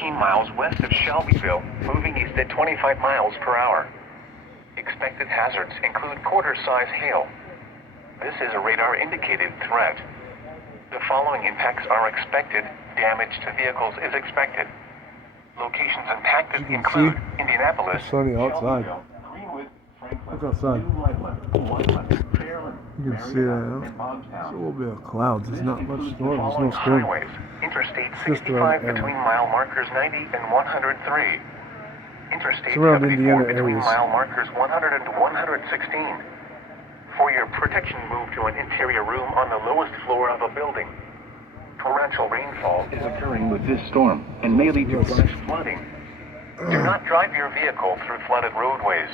15 miles west of Shelbyville, moving east at 25 miles per hour. Expected hazards include quarter-size hail. This is a radar-indicated threat. The following impacts are expected. Damage to vehicles is expected. Locations impacted include Indianapolis, Sunny outside. Shelbyville, Greenwood, Franklin, Look outside. New Leyland, Fairland, You can see that. There's a little bit of clouds. There's not much storm. There's no storm. Highways. Interstate Just 65 around, between mile markers 90 and 103. Interstate It's around 74 Indiana between areas. mile markers 100 and 116. For your protection, move to an interior room on the lowest floor of a building. Torrential rainfall is occurring with this storm and may lead to flash flooding. Do not drive your vehicle through flooded roadways.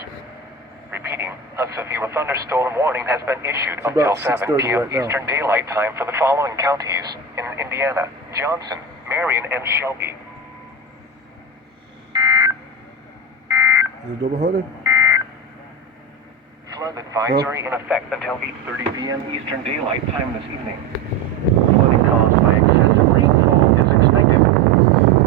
Repeating, a severe thunderstorm warning has been issued until about 7 6:30 p.m. right now. Eastern Daylight Time for the following counties in Indiana: Johnson, Marion, and Shelby. Is the door behind it? Flood advisory in effect until 8:30 p.m. Eastern Daylight Time this evening. Flooding caused by excessive rainfall is expected.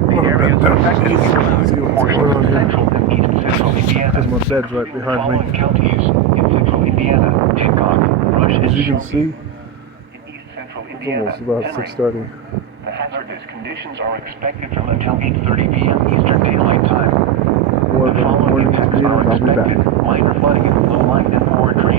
The areas affected include portions of central and east central Indiana. Because my bed's right including the behind following me. counties in central Indiana: Hancock, Rush, and As you can Shelby. see, In east central it's Indiana, almost about Henry. 6:30. The hazardous conditions are expected from until 8:30 p.m. Eastern Daylight Time. More The following morning impacts meeting, are I'll be back. expected: minor flooding in low-lying and poor drainage.